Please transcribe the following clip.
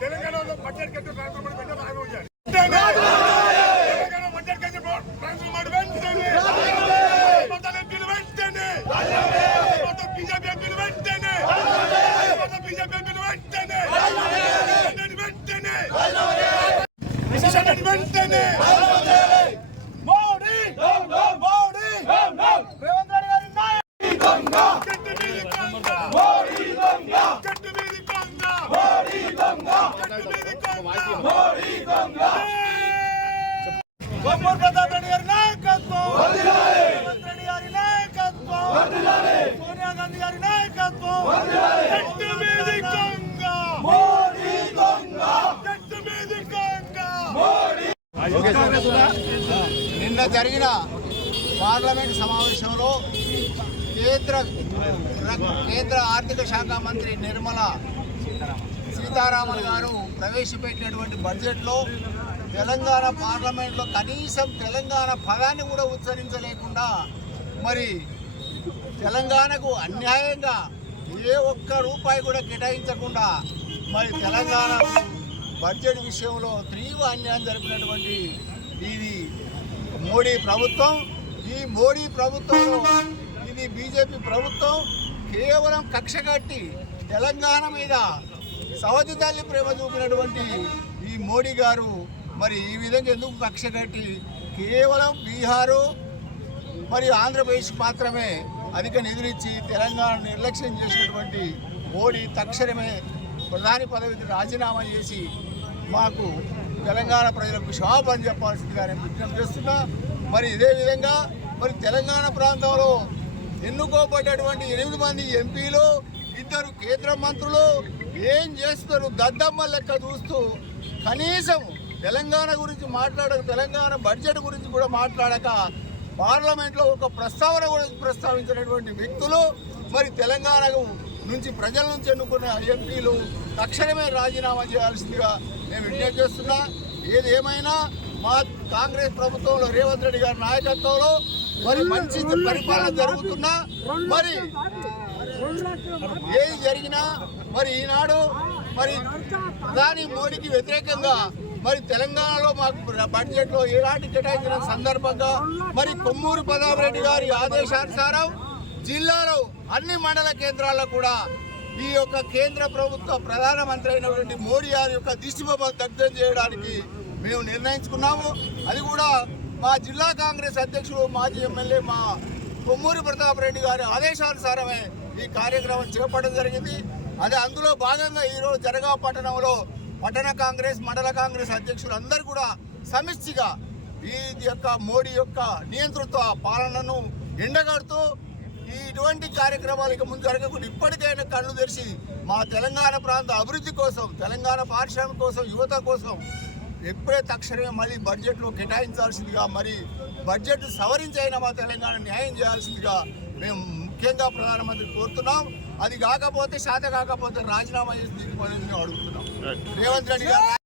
తెలంగాణలో బడ్జెట్ కట్టే కార్యక్రమం పెట్టే బాగా ఉండాలి తెలంగాణ బడ్జెట్ కట్టే కార్యక్రమం వెంటనే మొత్తం ఎంపీలు వెంటనే మొత్తం బీజేపీ ఎంపీలు వెంటనే మొత్తం బీజేపీ ఎంపీలు వెంటనే వెంటనే వెంటనే వెంటనే Modi down down Modi down down Revanth Reddy గారి నాయకత్వం దొంగ చెట్టు మీద కొంగ మోడీ దొంగ చెట్టు మీద కొంగ మోడీ దొంగ చెట్టు మీద కొంగ మోడీ దొంగ గోపూర్ ప్రతాప్ రెడ్డి గారి నాయకత్వం రేవంత్ రెడ్డి గారి నాయకత్వం సోనియా గాంధీ గారి నాయకత్వం చెట్టు మీద కొంగ మోడీ దొంగ చెట్టు మీద కొంగ నిన్న జరిగిన పార్లమెంట్ సమావేశంలో కేంద్ర కేంద్ర ఆర్థిక శాఖ మంత్రి నిర్మల సీతారామన్ గారు ప్రవేశపెట్టినటువంటి బడ్జెట్లో తెలంగాణ పార్లమెంట్లో కనీసం తెలంగాణ పదాన్ని కూడా ఉచ్చరించలేకుండా మరి తెలంగాణకు అన్యాయంగా ఏ ఒక్క రూపాయి కూడా కేటాయించకుండా మరి తెలంగాణ బడ్జెట్ విషయంలో తీవ్ర అన్యాయం జరిపినటువంటి ఇది మోడీ ప్రభుత్వం. ఈ మోడీ ప్రభుత్వంలో ఇది బీజేపీ ప్రభుత్వం కేవలం కక్ష కట్టి తెలంగాణ మీద సవతి తల్లి ప్రేమ చూపినటువంటి ఈ మోడీ గారు మరి ఈ విధంగా ఎందుకు కక్ష కట్టి కేవలం బీహారు మరి ఆంధ్రప్రదేశ్ మాత్రమే అధిక నిధులిచ్చి తెలంగాణ నిర్లక్ష్యం చేసినటువంటి మోడీ తక్షణమే ప్రధాని పదవికి రాజీనామా చేసి మాకు తెలంగాణ ప్రజలకు క్షమాపణ చెప్పాల్సిందిగా నేను విజ్ఞప్తి చేస్తున్నా. మరి ఇదే విధంగా మరి తెలంగాణ ప్రాంతంలో ఎన్నుకోబడ్డటువంటి ఎనిమిది మంది ఎంపీలు ఇద్దరు కేంద్ర మంత్రులు ఏం చేస్తారు దద్దమ్మ లెక్క చూస్తూ కనీసం తెలంగాణ గురించి మాట్లాడక తెలంగాణ బడ్జెట్ గురించి కూడా మాట్లాడక పార్లమెంట్లో ఒక ప్రస్తావన కూడా ప్రస్తావించినటువంటి వ్యక్తులు మరి తెలంగాణకు నుంచి ప్రజల నుంచి ఎన్నుకున్న ఎంపీలు తక్షణమే రాజీనామా చేయాల్సిందిగా నేను విజ్ఞప్తి చేస్తున్నా. ఏది ఏమైనా మా కాంగ్రెస్ ప్రభుత్వంలో రేవంత్ రెడ్డి గారి నాయకత్వంలో మరి మంచి పరిపాలన జరుగుతున్నా మరి ఏది జరిగినా మరి ఈనాడు మరి ప్రధాని మోడీకి వ్యతిరేకంగా మరి తెలంగాణలో మాకు బడ్జెట్లో ఎలాంటి కేటాయించిన సందర్భంగా మరి కొమ్మూరు ప్రతాప్ రెడ్డి గారి ఆదేశానుసారం జిల్లాలో అన్ని మండల కేంద్రాల్లో కూడా ఈ యొక్క కేంద్ర ప్రభుత్వ ప్రధానమంత్రి అయినటువంటి మోడీ గారి యొక్క దిష్టిబొమ్మ దగ్ధం చేయడానికి మేము నిర్ణయించుకున్నాము. అది కూడా మా జిల్లా కాంగ్రెస్ అధ్యక్షుడు మాజీ ఎమ్మెల్యే మా కొమ్మూరి ప్రతాప్ రెడ్డి గారి ఆదేశానుసారమే ఈ కార్యక్రమం చేపట్టడం జరిగింది. అదే అందులో భాగంగా ఈరోజు జరగా పట్టణంలో పట్టణ కాంగ్రెస్ మండల కాంగ్రెస్ అధ్యక్షులు అందరూ కూడా సమిష్టిగా ఈ యొక్క మోడీ యొక్క నియంతృత్వ పాలనను ఎండగడుతూ ఈ ఇటువంటి కార్యక్రమాలు ఇక ముందు జరగకుండా ఇప్పటికైనా కళ్ళు తెరిచి మా తెలంగాణ ప్రాంత అభివృద్ధి కోసం తెలంగాణ పారిశ్రామిక కోసం యువత కోసం ఎప్పుడే తక్షణమే మళ్ళీ బడ్జెట్లో కేటాయించాల్సిందిగా మరి బడ్జెట్ సవరించైనా మా తెలంగాణ న్యాయం చేయాల్సిందిగా మేము ముఖ్యంగా ప్రధానమంత్రి కోరుతున్నాం. అది కాకపోతే శాత కాకపోతే రాజీనామా చేసి మేము అడుగుతున్నాం. రేవంత్ రెడ్డి గారు